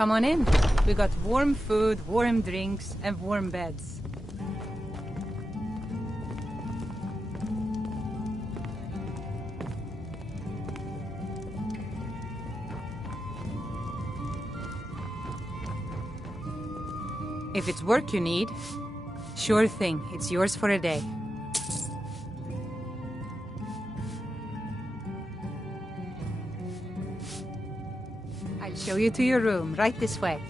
Come on in. We got warm food, warm drinks, and warm beds. If it's work you need, sure thing, it's yours for a day. I'll show you to your room, right this way.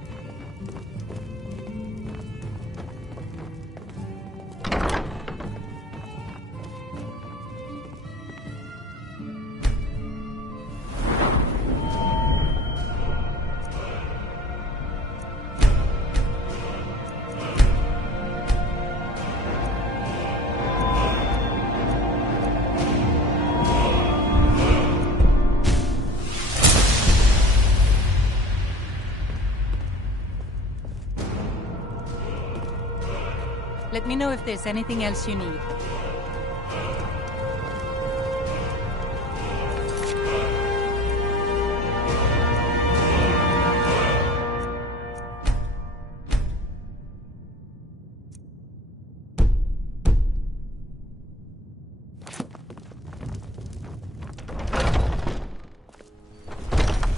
Let me know if there's anything else you need.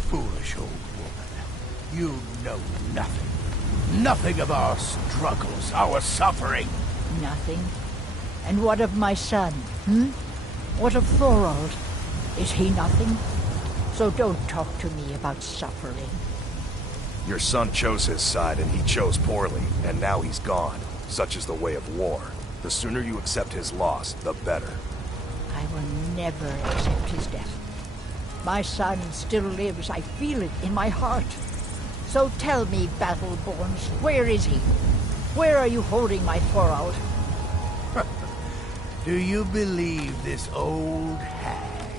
Foolish old woman. You know nothing. Nothing of our struggles, our suffering. Nothing. And what of my son, What of Thorold? Is he nothing? So don't talk to me about suffering. Your son chose his side, and he chose poorly, and now he's gone. Such is the way of war. The sooner you accept his loss, the better. I will never accept his death. My son still lives. I feel it in my heart. So tell me, Battleborns, where is he? Where are you holding my Thorold? Do you believe this old hag?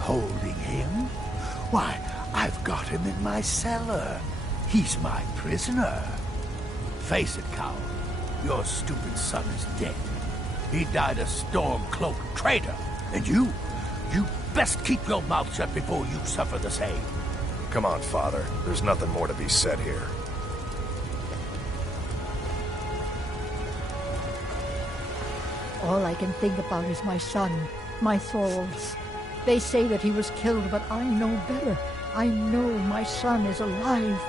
Holding him? Why, I've got him in my cellar. He's my prisoner. Face it, coward. Your stupid son is dead. He died a storm-cloaked traitor. And you best keep your mouth shut before you suffer the same. Come on, Father. There's nothing more to be said here. All I can think about is my son, my Thorold. They say that he was killed, but I know better. I know my son is alive.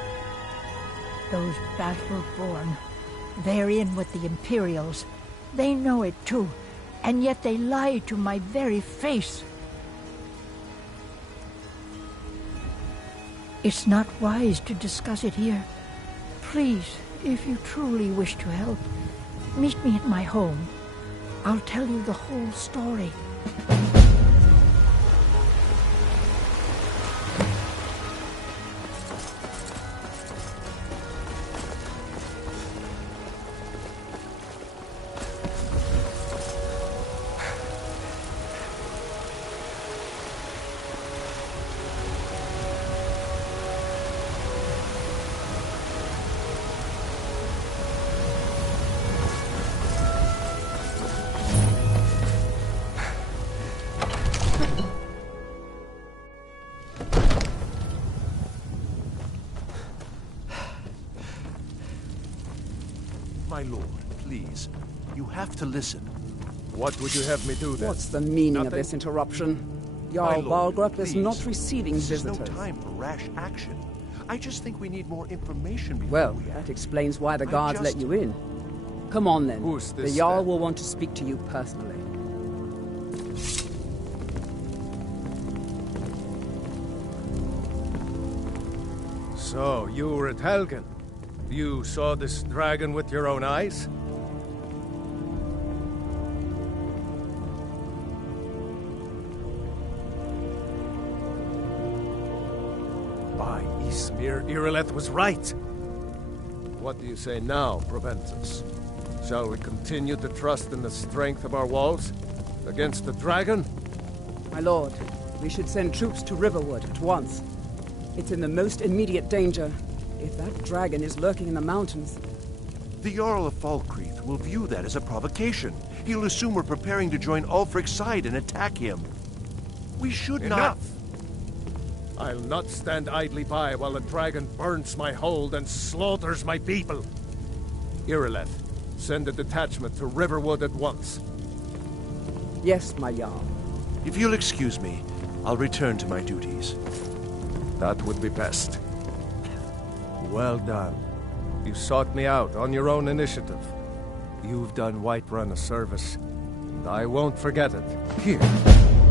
Those Battleborn, they're in with the Imperials. They know it too, and yet they lie to my very face. It's not wise to discuss it here. Please, if you truly wish to help, meet me at my home. I'll tell you the whole story. My lord, please. You have to listen. What would you have me do then? What's the meaning Nothing? of this interruption? My Jarl lord, Balgrup is please. not receiving This visitors. is no time for rash action. I just think we need more information before Well, we act. that explains why the I guards let just- you in. Come on then. Who's The this Jarl then? will want to speak to you personally. So, you were at Helgen. You saw this dragon with your own eyes? By Ysmir, Irileth was right. What do you say now, Proventus? Shall we continue to trust in the strength of our walls? Against the dragon? My lord, we should send troops to Riverwood at once. It's in the most immediate danger. If that dragon is lurking in the mountains... The Jarl of Falkreath will view that as a provocation. He'll assume we're preparing to join Ulfric's side and attack him. We should Enough! I'll not stand idly by while the dragon burns my hold and slaughters my people. Irileth, send a detachment to Riverwood at once. Yes, my Jarl. If you'll excuse me, I'll return to my duties. That would be best. Well done. You sought me out on your own initiative. You've done Whiterun a service, and I won't forget it. Here,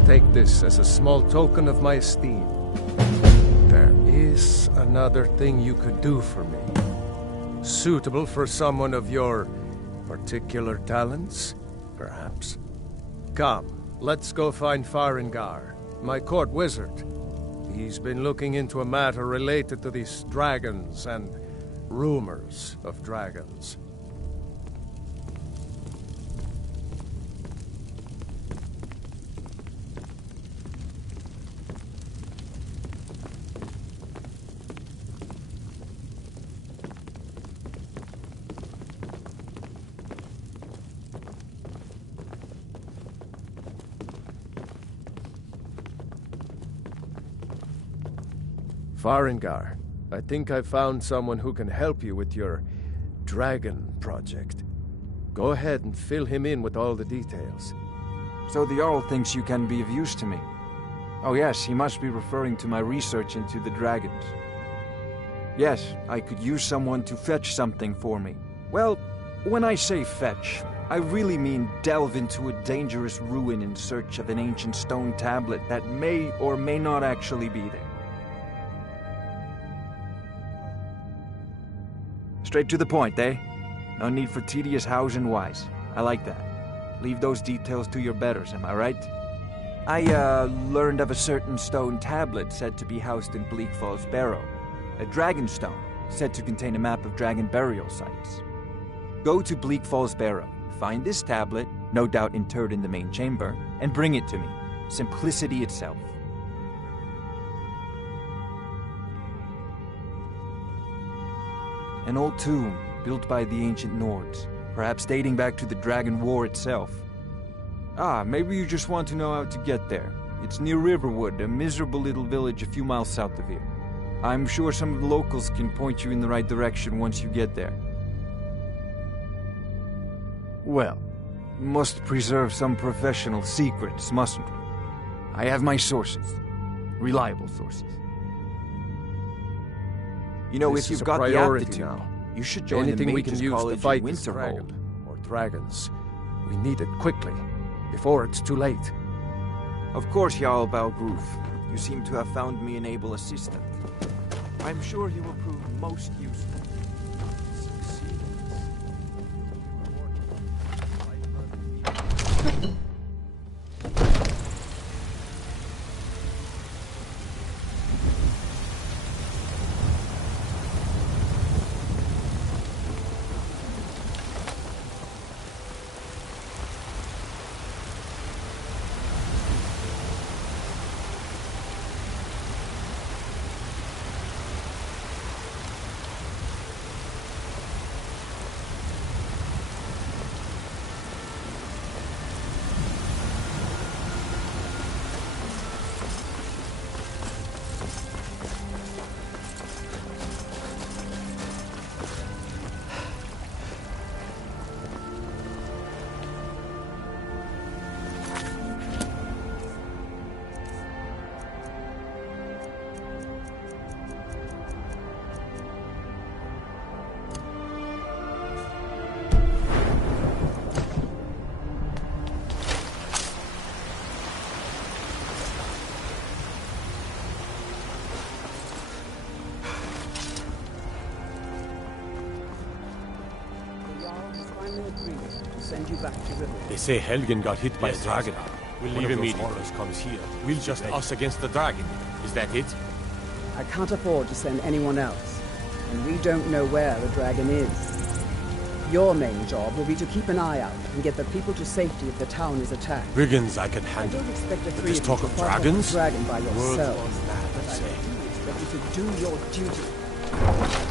take this as a small token of my esteem. There is another thing you could do for me. Suitable for someone of your particular talents, perhaps. Come, let's go find Farengar, my court wizard. He's been looking into a matter related to these dragons and rumors of dragons. Farengar, I think I found someone who can help you with your dragon project. Go ahead and fill him in with all the details. So the Jarl thinks you can be of use to me. Oh yes, he must be referring to my research into the dragons. Yes, I could use someone to fetch something for me. Well, when I say fetch, I really mean delve into a dangerous ruin in search of an ancient stone tablet that may or may not actually be there. Straight to the point, eh? No need for tedious hows and whys. I like that. Leave those details to your betters, am I right? I, learned of a certain stone tablet said to be housed in Bleak Falls Barrow. A dragon stone, said to contain a map of dragon burial sites. Go to Bleak Falls Barrow, find this tablet, no doubt interred in the main chamber, and bring it to me. Simplicity itself. An old tomb, built by the ancient Nords, perhaps dating back to the Dragon War itself. Ah, maybe you just want to know how to get there. It's near Riverwood, a miserable little village a few miles south of here. I'm sure some of the locals can point you in the right direction once you get there. Well, must preserve some professional secrets, mustn't we? I have my sources. Reliable sources. You know, This if you've is a got the priority aptitude, now. you should join the Anything we can Mages use to College fight in this Winterhold. dragon, or dragons, we need it quickly, before it's too late. Of course, Jarl Balgruf. You seem to have found me an able assistant. I'm sure he will prove most useful. Send you back to Riverwood. They say Helgen got hit by a dragon. We'll One leave of those immediately. horrors comes here. We'll just us against the dragon. Is that it? I can't afford to send anyone else, and we don't know where the dragon is. Your main job will be to keep an eye out and get the people to safety if the town is attacked. Brigands I can I handle. don't expect the But three this of talk you of to fight off dragons? the dragon by Words yourselves. on that, But I I say. do expect you to do your duty.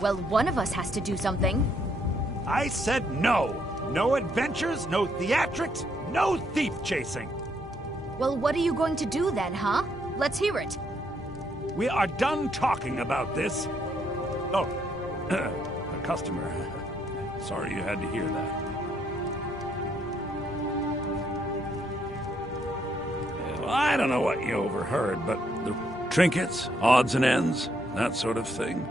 Well, one of us has to do something. I said no! No adventures, no theatrics, no thief chasing! Well, what are you going to do then, huh? Let's hear it. We are done talking about this. Oh, a customer. Sorry you had to hear that. Well, I don't know what you overheard, but the trinkets, odds and ends, that sort of thing.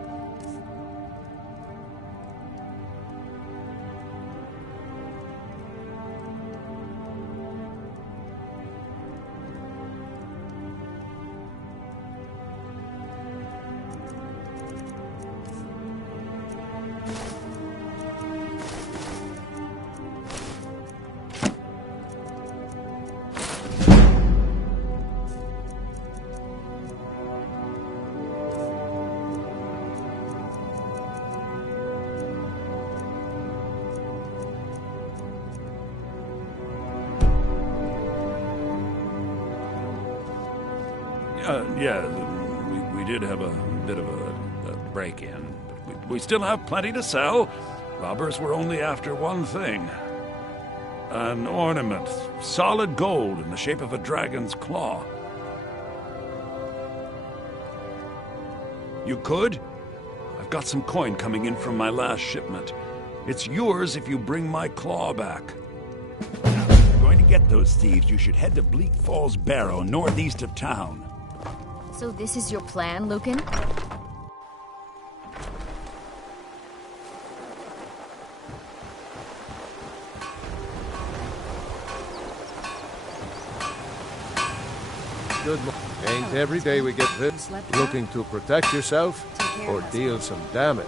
Yeah, we did have a bit of a break-in. We still have plenty to sell. Robbers were only after one thing. An ornament, solid gold in the shape of a dragon's claw. You could? I've got some coin coming in from my last shipment. It's yours if you bring my claw back. Now, if you're going to get those thieves, you should head to Bleak Falls Barrow, northeast of town. So this is your plan, Lucan? Good morning. Ain't every day we get this. Looking to protect yourself or deal some damage.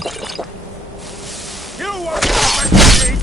You won't happen to me!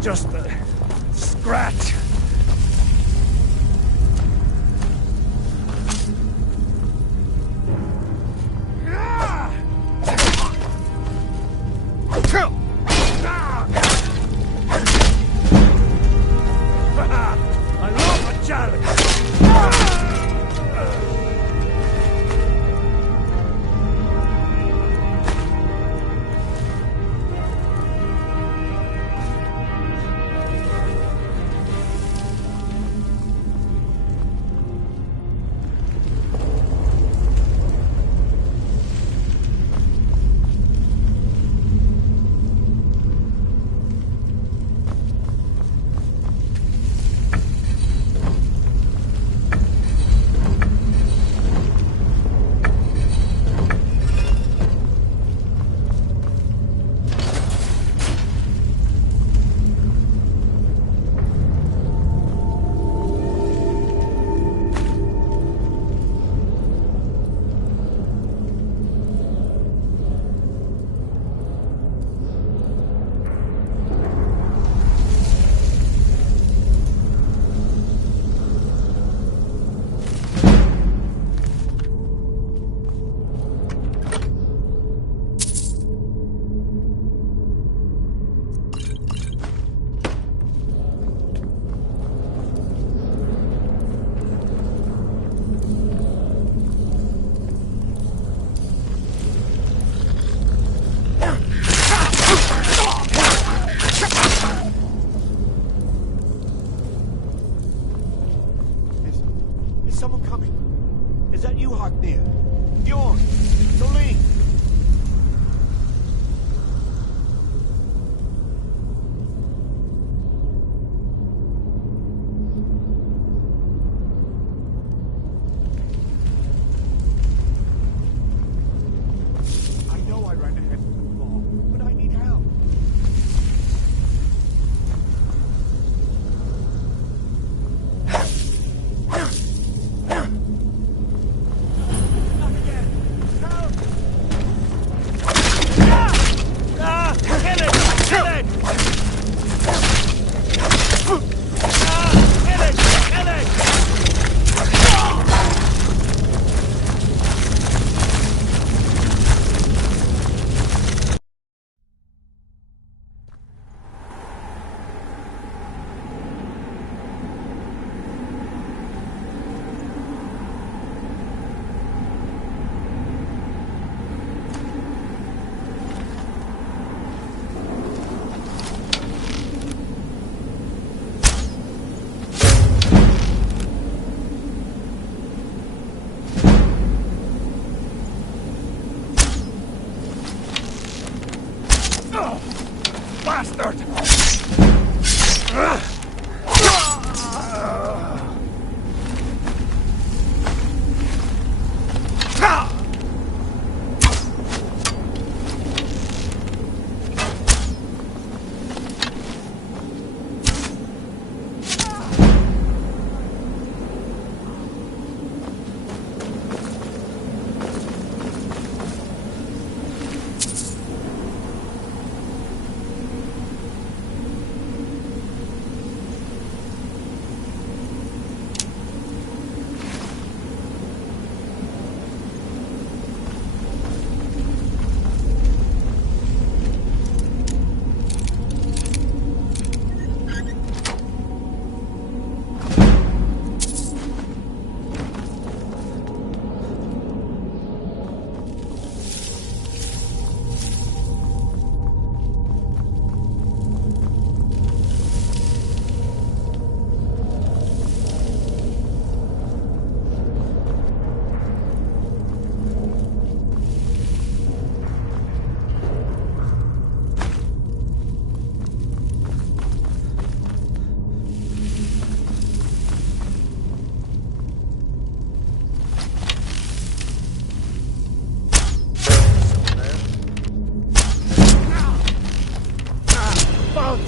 Just a scratch. I love a challenge. Found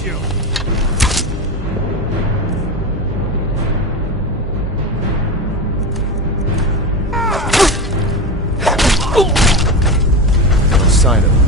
you! No sign of him.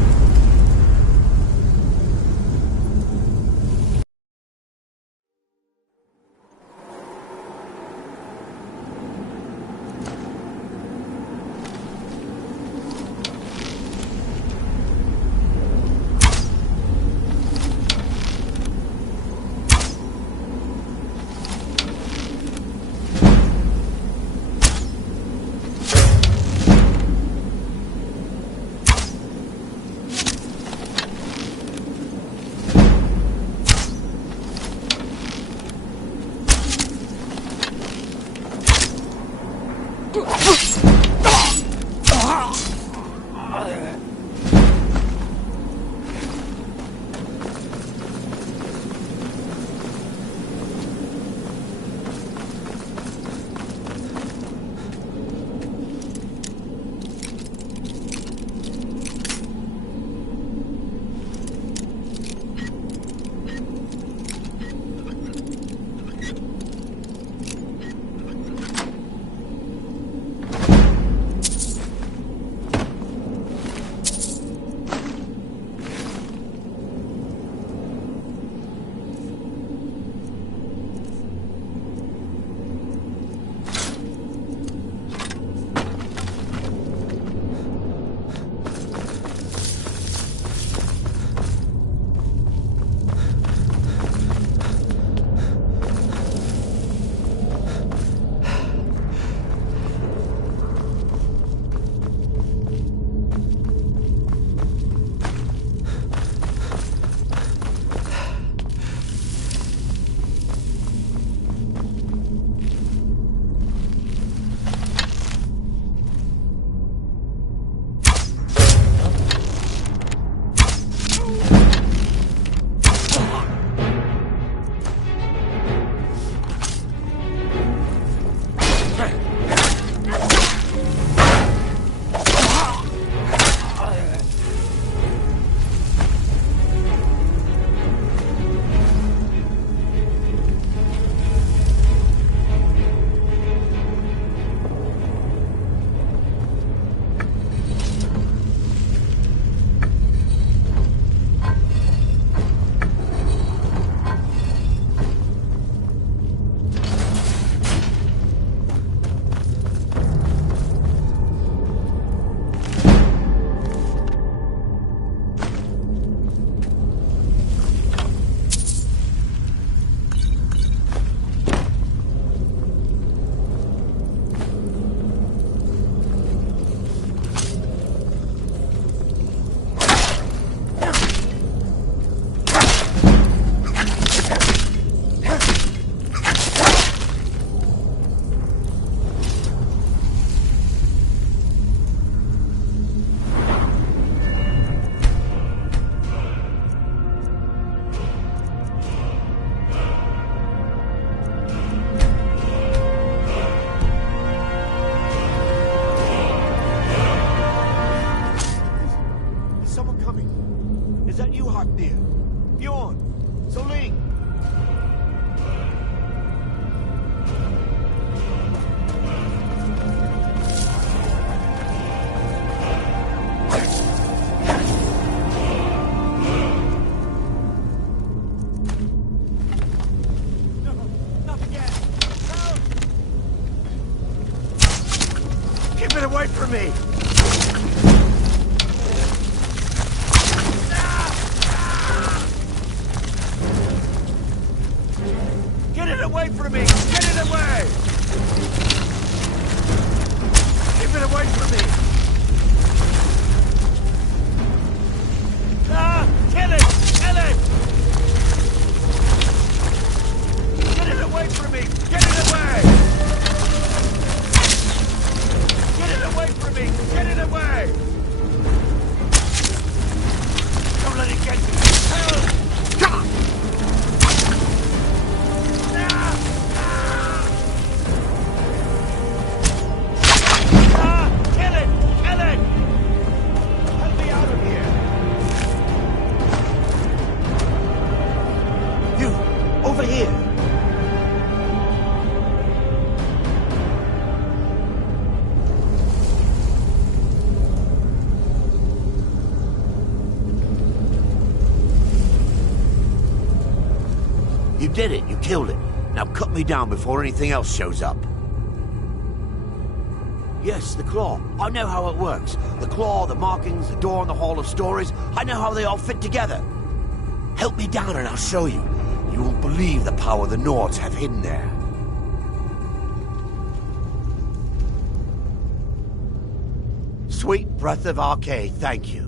someone coming. Is that you, Haknir? Bjorn? Soling? Keep it away from me! Get it away from me! Get it away! Keep it away from me! Ah! Kill it! Kill it! Get it away from me! Get it away! Get it away from me! Get it away! Don't let it get me! Help! Kill it! Kill it! Help me out of here! You! Over here! You did it. You killed it. Now cut me down before anything else shows up. Yes, the claw. I know how it works. The claw, the markings, the door in the Hall of Stories. I know how they all fit together. Help me down and I'll show you. You won't believe the power the Nords have hidden there. Sweet breath of Arcade, thank you.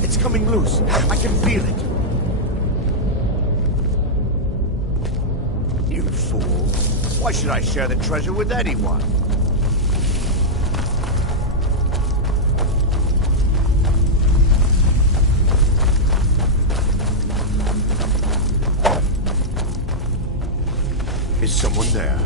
It's coming loose. I can feel it. You fool. Why should I share the treasure with anyone? Is someone there?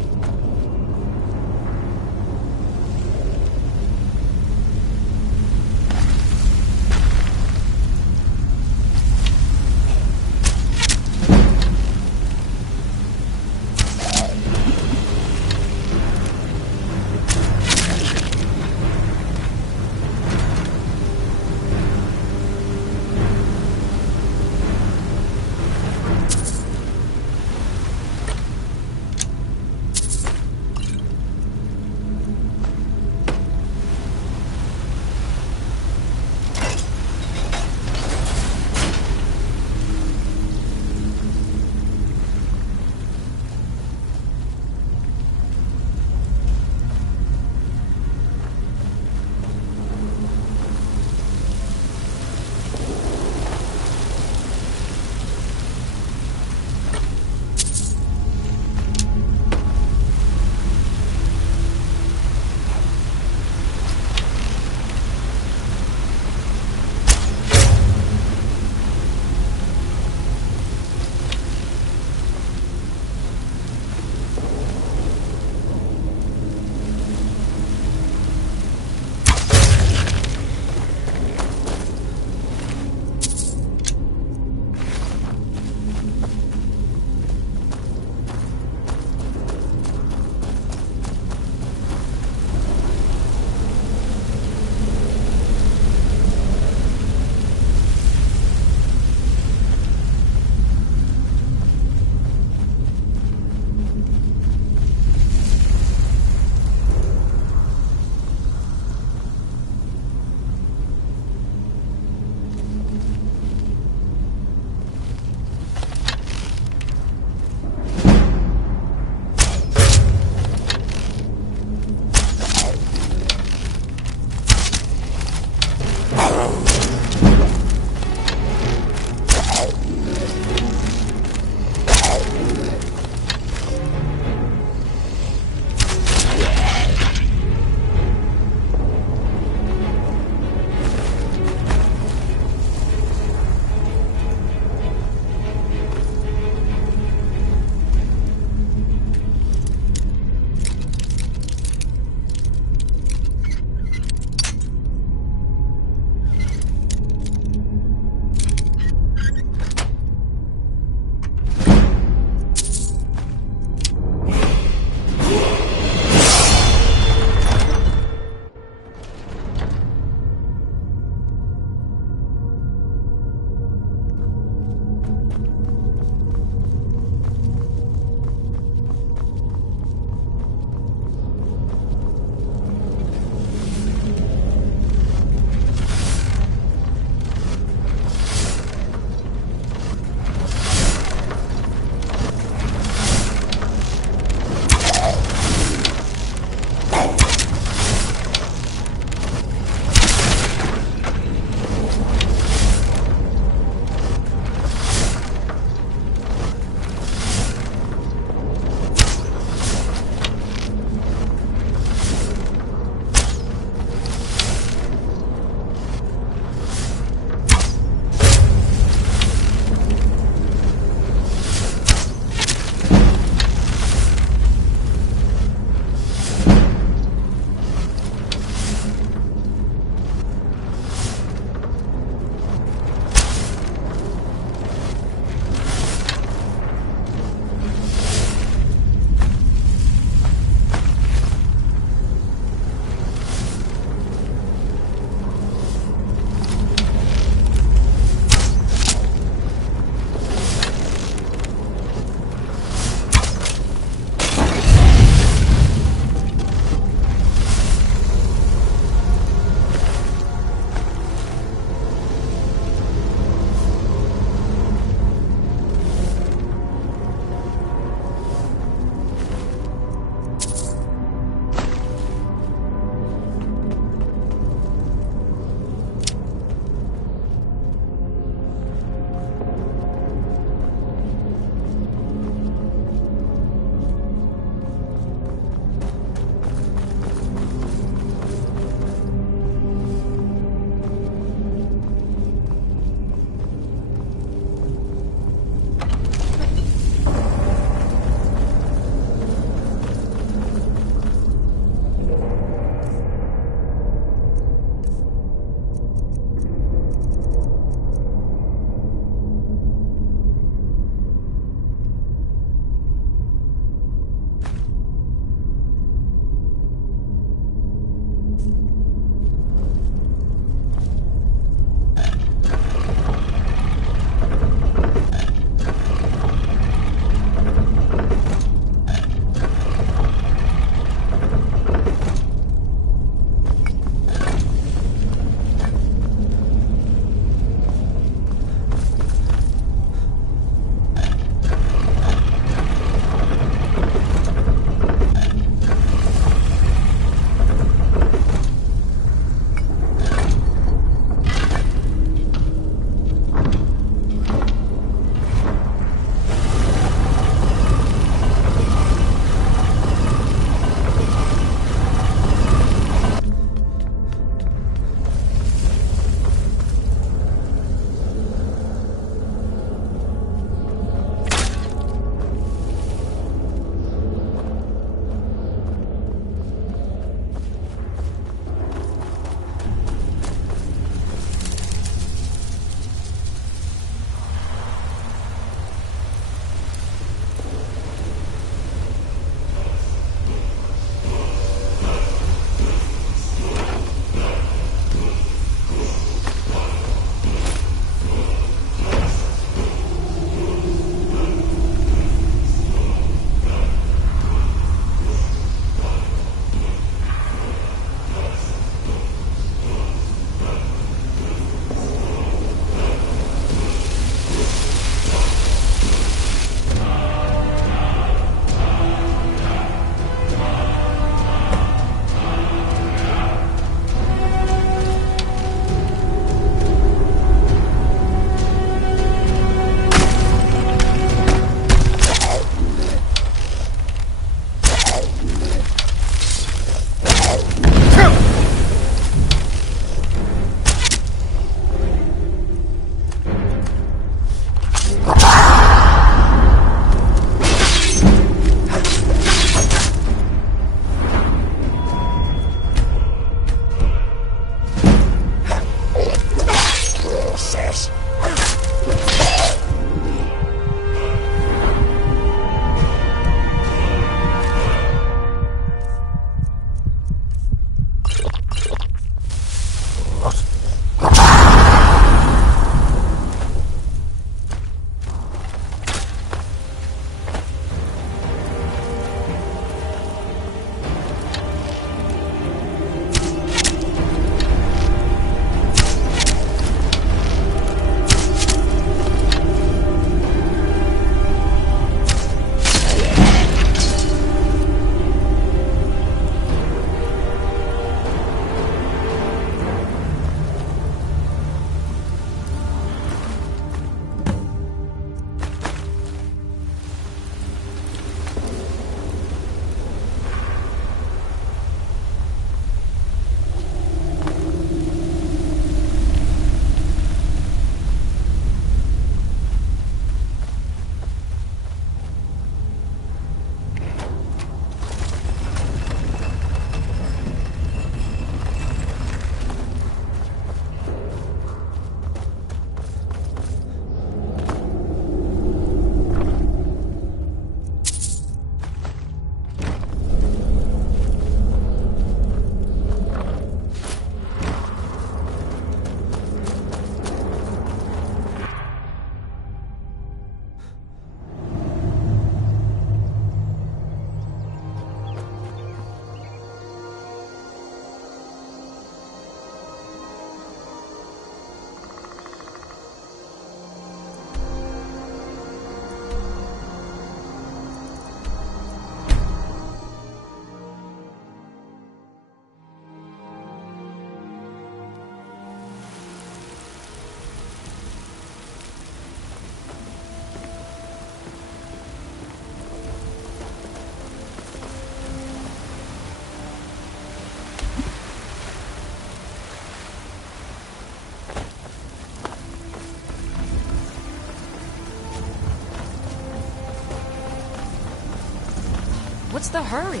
What's the hurry?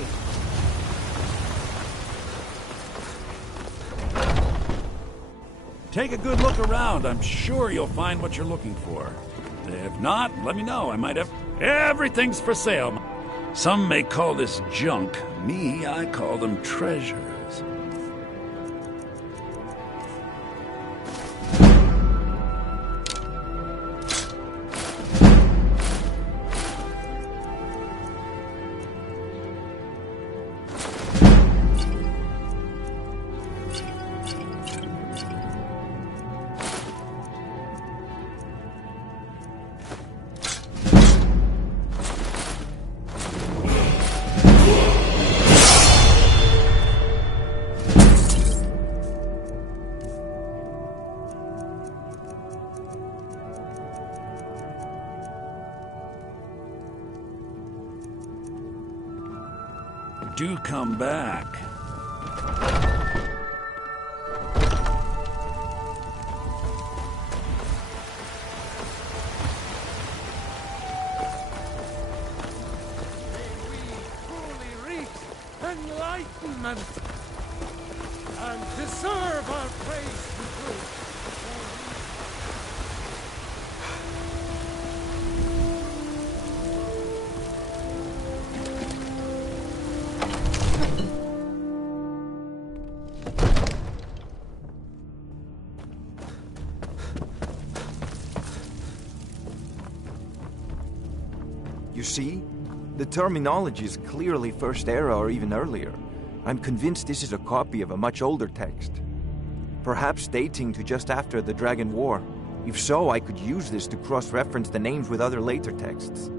Take a good look around. I'm sure you'll find what you're looking for. If not, let me know. I might have... Everything's for sale. Some may call this junk. Me, I call them treasures. Do come back. May we truly reach enlightenment and deserve our praise and truth. You see? The terminology is clearly First Era or even earlier. I'm convinced this is a copy of a much older text. Perhaps dating to just after the Dragon War. If so, I could use this to cross-reference the names with other later texts.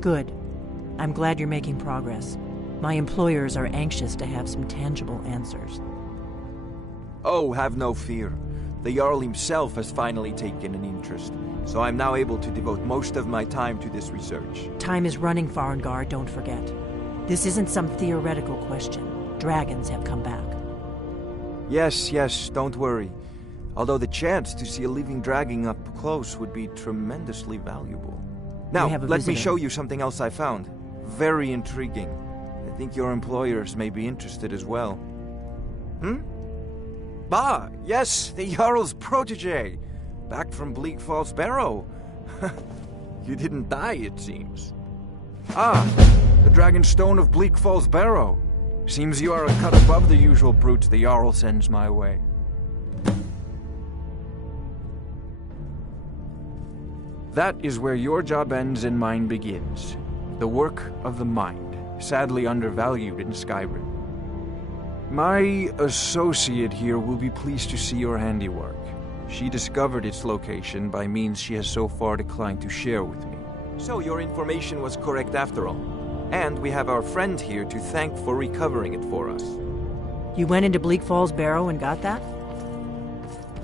Good. I'm glad you're making progress. My employers are anxious to have some tangible answers. Oh, have no fear. The Jarl himself has finally taken an interest, so I'm now able to devote most of my time to this research. Time is running, Farengar, don't forget. This isn't some theoretical question. Dragons have come back. Yes, don't worry. Although the chance to see a living dragon up close would be tremendously valuable. Now, let me show you something else I found. Very intriguing. I think your employers may be interested as well. Bah, yes, the Jarl's protege. Back from Bleak Falls Barrow. You didn't die, it seems. Ah, the Dragon Stone of Bleak Falls Barrow. Seems you are a cut above the usual brutes the Jarl sends my way. That is where your job ends and mine begins. The work of the mind, sadly undervalued in Skyrim. My associate here will be pleased to see your handiwork. She discovered its location by means she has so far declined to share with me. So your information was correct after all. And we have our friend here to thank for recovering it for us. You went into Bleak Falls Barrow and got that?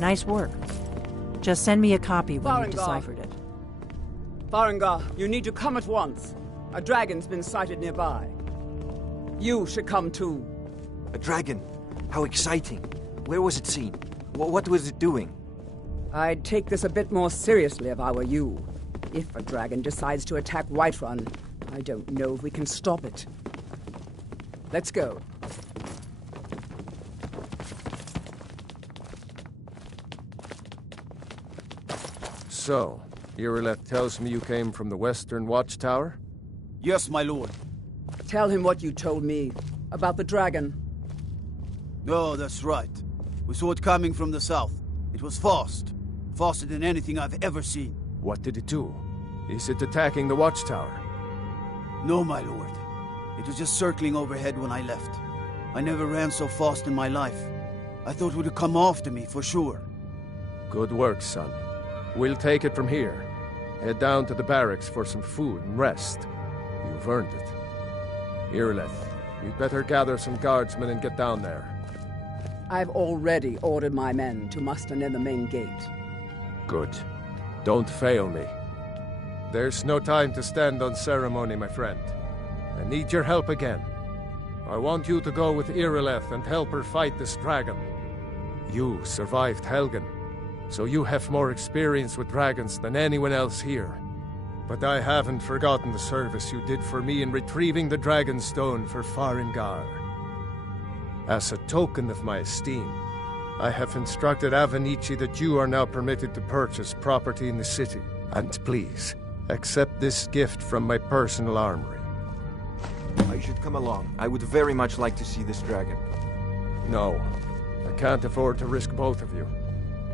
Nice work. Just send me a copy when you've deciphered it. Farengar, you need to come at once. A dragon's been sighted nearby. You should come too. A dragon? How exciting. Where was it seen? What was it doing? I'd take this a bit more seriously if I were you. If a dragon decides to attack Whiterun, I don't know if we can stop it. Let's go. So, Irileth tells me you came from the Western Watchtower? Yes, my lord. Tell him what you told me about the dragon. Oh, that's right. We saw it coming from the south. It was fast. Faster than anything I've ever seen. What did it do? Is it attacking the Watchtower? No, my lord. It was just circling overhead when I left. I never ran so fast in my life. I thought it would have come after me, for sure. Good work, son. We'll take it from here. Head down to the barracks for some food and rest. You've earned it. Irileth, you'd better gather some guardsmen and get down there. I've already ordered my men to muster near the main gate. Good. Don't fail me. There's no time to stand on ceremony, my friend. I need your help again. I want you to go with Irileth and help her fight this dragon. You survived Helgen, so you have more experience with dragons than anyone else here. But I haven't forgotten the service you did for me in retrieving the Dragon Stone for Farengar. As a token of my esteem, I have instructed Avenici that you are now permitted to purchase property in the city. And please, accept this gift from my personal armory. I should come along. I would very much like to see this dragon. No, I can't afford to risk both of you.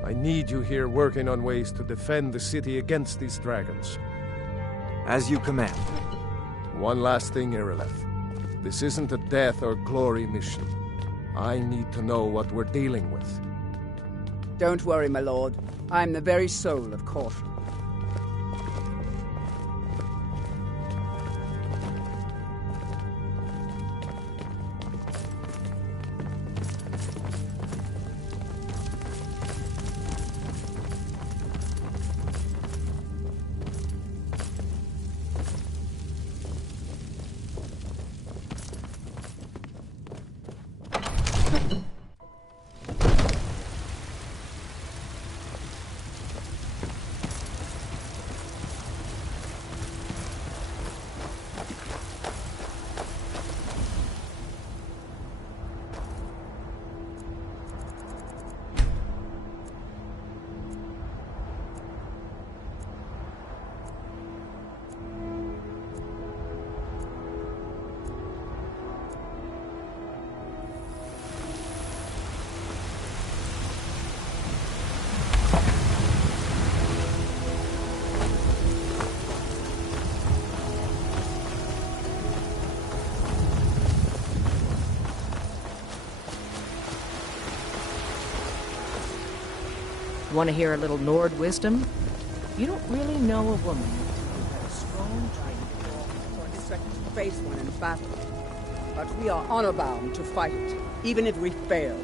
I need you here working on ways to defend the city against these dragons. As you command. One last thing, Irileth. This isn't a death or glory mission. I need to know what we're dealing with. Don't worry, my lord. I'm the very soul of caution. Want to hear a little Nord wisdom? You don't really know a woman until you've had a strong giant or expect to face one in battle. But we are honor-bound to fight it, even if we fail.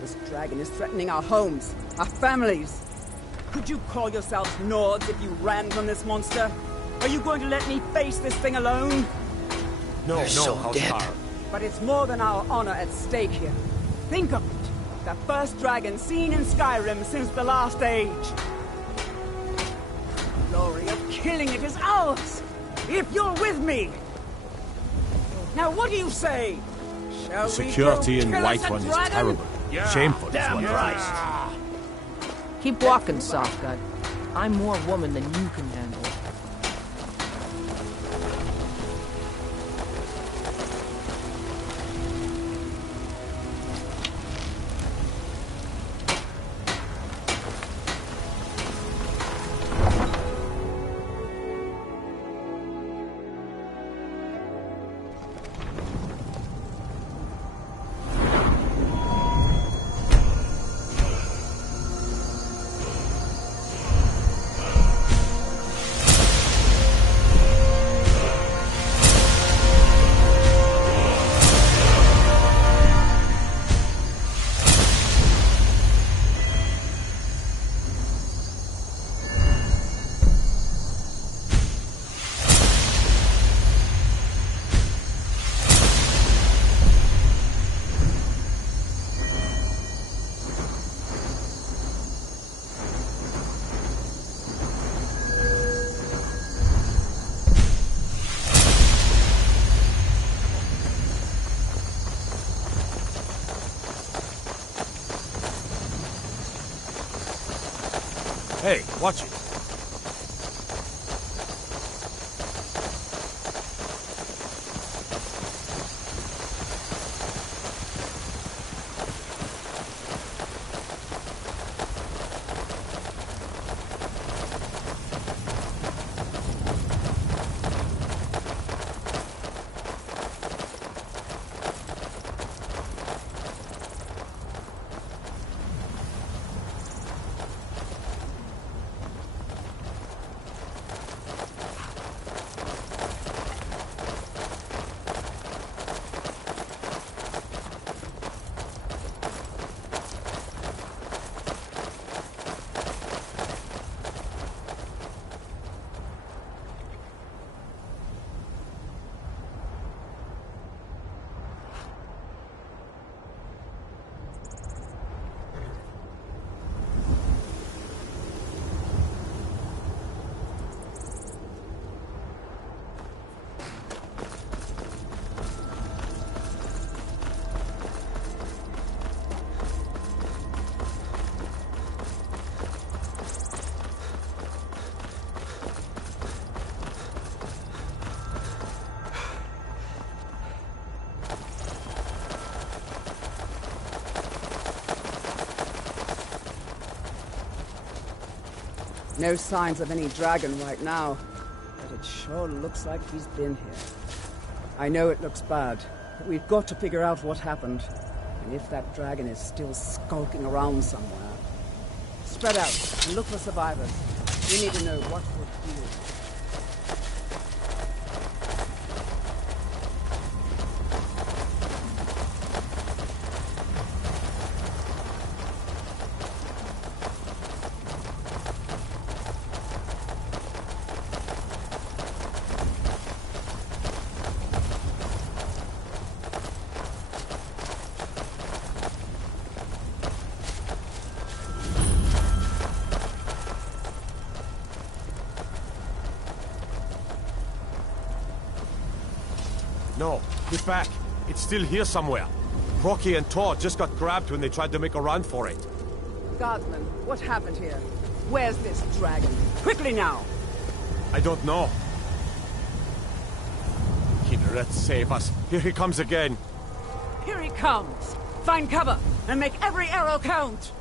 This dragon is threatening our homes, our families. Could you call yourselves Nords if you ran from this monster? Are you going to let me face this thing alone? No, Housecar. But it's more than our honor at stake here. Think of it. The first dragon seen in Skyrim since the last age. The glory of killing it is ours, if you're with me. Now what do you say? Shall Security in kill White us a One is dragon? terrible. Yeah, Shameful is damn what it right. is. Keep walking, Softgut. I'm more woman than you can handle. Hey, watch it. No signs of any dragon right now, but it sure looks like he's been here. I know it looks bad, but we've got to figure out what happened. And if that dragon is still skulking around somewhere. Spread out and look for survivors. We need to know what we're doing. No, get back. It's still here somewhere. Rocky and Tor just got grabbed when they tried to make a run for it. Guardsman, what happened here? Where's this dragon? Quickly now! I don't know. Kynareth, save us. Here he comes again. Here he comes! Find cover and make every arrow count!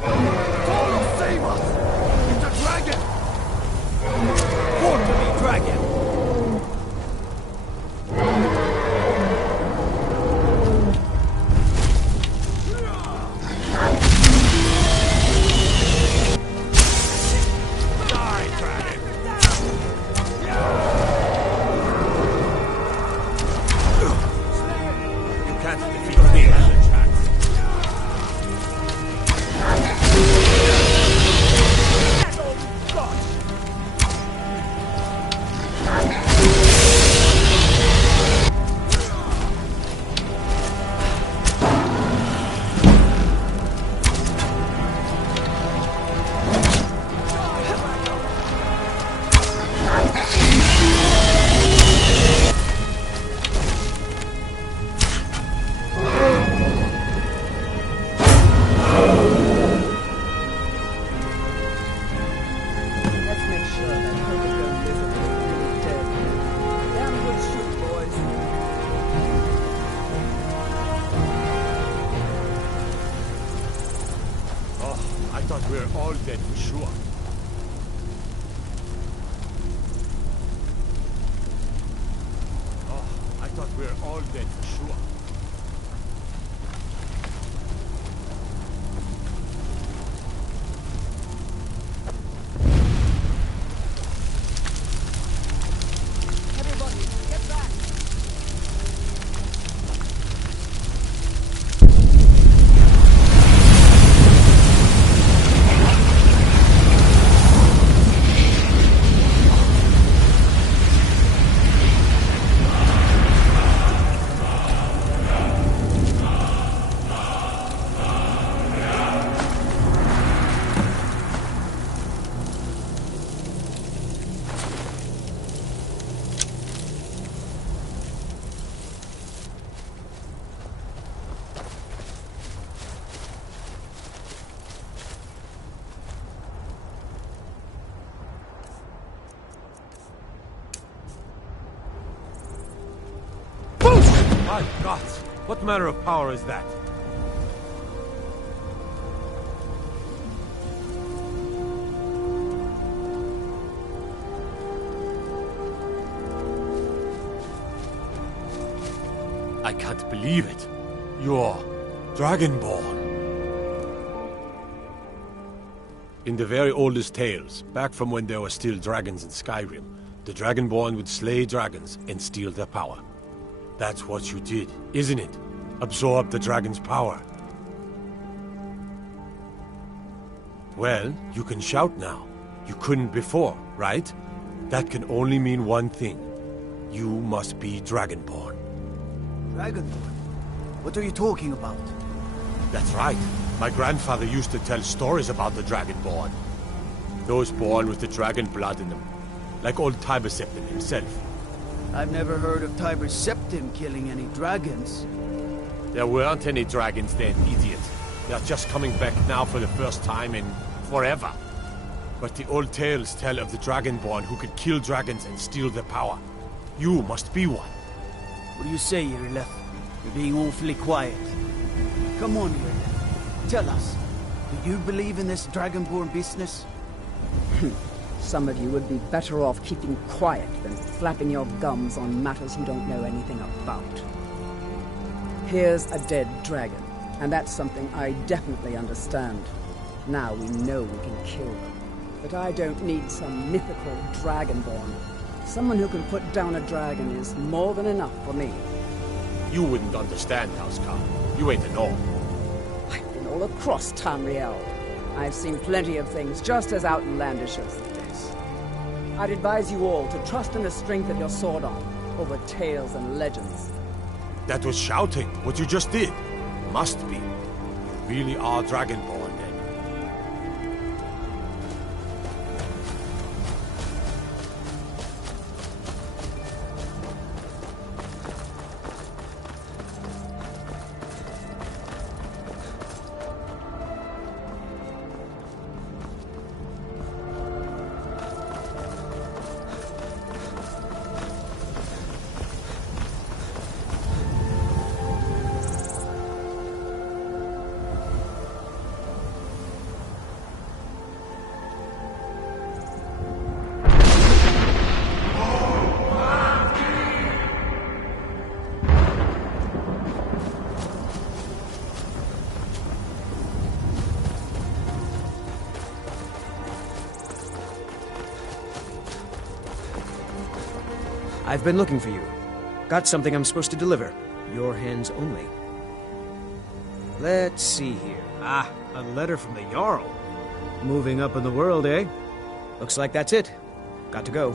Tor, save us! It's a dragon! Born to be dragon! We're all dead for sure. Oh, I thought we were all dead for sure. Everybody, get back! My God! What manner of power is that? I can't believe it. You're Dragonborn. In the very oldest tales, back from when there were still dragons in Skyrim, the Dragonborn would slay dragons and steal their power. That's what you did, isn't it? Absorb the dragon's power. Well, you can shout now. You couldn't before, right? That can only mean one thing. You must be Dragonborn. Dragonborn? What are you talking about? That's right. My grandfather used to tell stories about the Dragonborn. Those born with the dragon blood in them. Like old Tiber Septim himself. I've never heard of Tiber Septim killing any dragons. There weren't any dragons then, idiot. They're just coming back now for the first time in forever. But the old tales tell of the Dragonborn who could kill dragons and steal their power. You must be one. What do you say, Irileth? You're being awfully quiet. Come on, Irileth. Tell us, do you believe in this Dragonborn business? Some of you would be better off keeping quiet than flapping your gums on matters you don't know anything about. Here's a dead dragon, and that's something I definitely understand. Now we know we can kill them. But I don't need some mythical Dragonborn. Someone who can put down a dragon is more than enough for me. You wouldn't understand, Housecarl. You ain't a gnome. I've been all across Tamriel. I've seen plenty of things just as outlandish as this. I'd advise you all to trust in the strength of your sword arm over tales and legends. That was shouting, what you just did. Must be. You really are Dragonborn, then. I've been looking for you. Got something I'm supposed to deliver. Your hands only. Let's see here. Ah, a letter from the Jarl. Moving up in the world, eh? Looks like that's it. Got to go.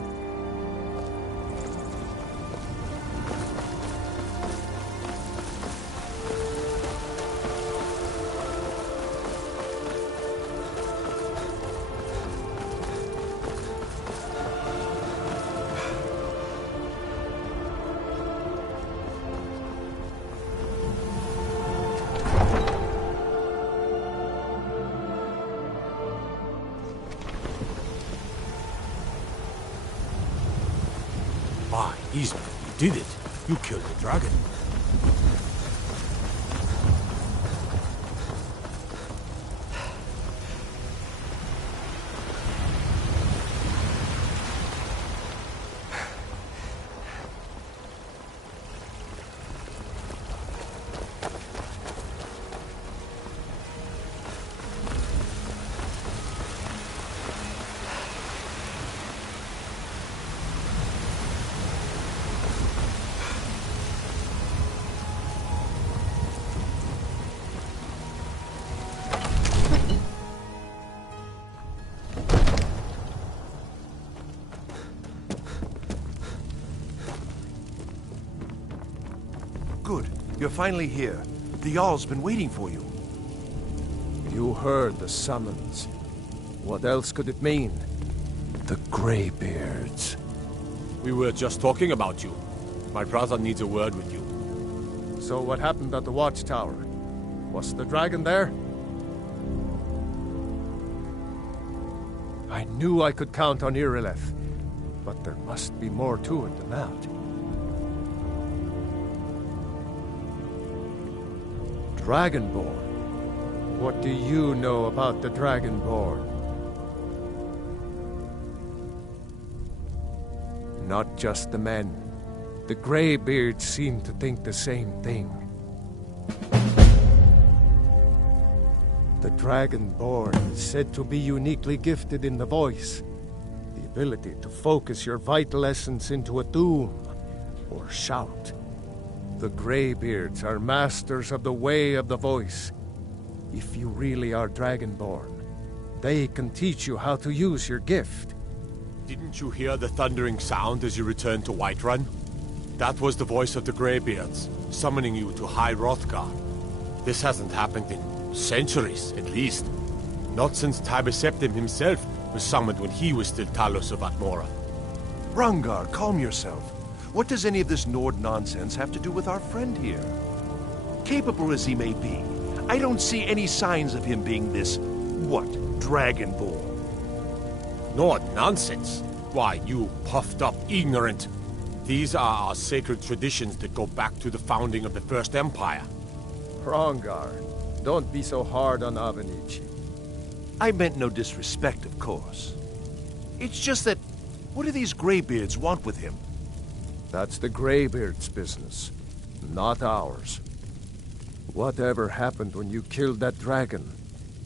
By Isma, you did it. You killed the dragon. Good. You're finally here. The Jarl's been waiting for you. You heard the summons. What else could it mean? The Greybeards. We were just talking about you. My brother needs a word with you. So what happened at the watchtower? Was the dragon there? I knew I could count on Irileth, but there must be more to it than that. Dragonborn? What do you know about the Dragonborn? Not just the men. The Greybeards seem to think the same thing. The Dragonborn is said to be uniquely gifted in the voice. The ability to focus your vital essence into a doom or shout. The Greybeards are masters of the way of the voice. If you really are Dragonborn, they can teach you how to use your gift. Didn't you hear the thundering sound as you returned to Whiterun? That was the voice of the Greybeards, summoning you to High Hrothgar. This hasn't happened in centuries, at least. Not since Tiber Septim himself was summoned when he was still Talos of Atmora. Rungar, calm yourself. What does any of this Nord nonsense have to do with our friend here? Capable as he may be, I don't see any signs of him being this, Dragonborn. Nord nonsense? Why, you puffed up ignorant. These are our sacred traditions that go back to the founding of the First Empire. Hrongar, don't be so hard on Avenici. I meant no disrespect, of course. It's just that, what do these Greybeards want with him? That's the Greybeards' business, not ours. Whatever happened when you killed that dragon,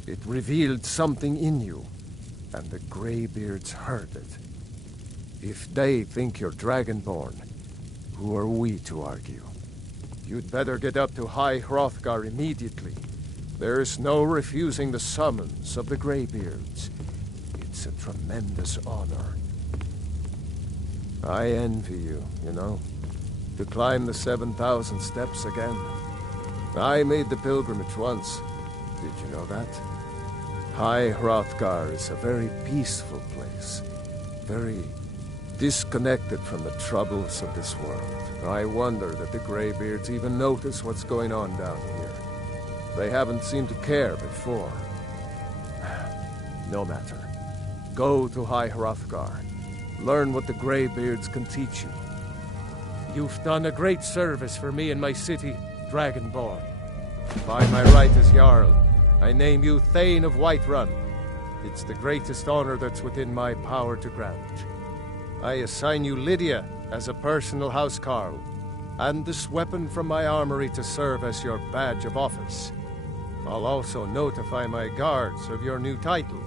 it revealed something in you, and the Greybeards heard it. If they think you're Dragonborn, who are we to argue? You'd better get up to High Hrothgar immediately. There's no refusing the summons of the Greybeards. It's a tremendous honor. I envy you, you know, to climb the 7,000 steps again. I made the pilgrimage once. Did you know that? High Hrothgar is a very peaceful place. Very disconnected from the troubles of this world. I wonder that the Greybeards even notice what's going on down here. They haven't seemed to care before. No matter. Go to High Hrothgar. Learn what the Greybeards can teach you. You've done a great service for me and my city, Dragonborn. By my right as Jarl, I name you Thane of Whiterun. It's the greatest honor that's within my power to grant. I assign you Lydia as a personal housecarl, and this weapon from my armory to serve as your badge of office. I'll also notify my guards of your new title.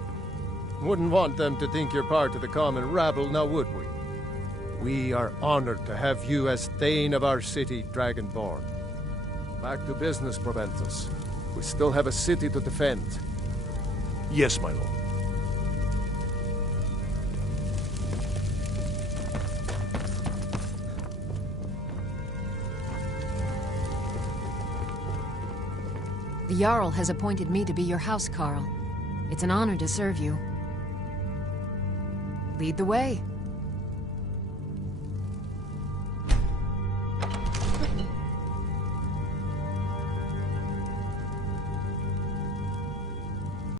Wouldn't want them to think you're part of the common rabble, now would we? We are honored to have you as Thane of our city, Dragonborn. Back to business, Proventus. We still have a city to defend. Yes, my lord. The Jarl has appointed me to be your housecarl. It's an honor to serve you. Lead the way.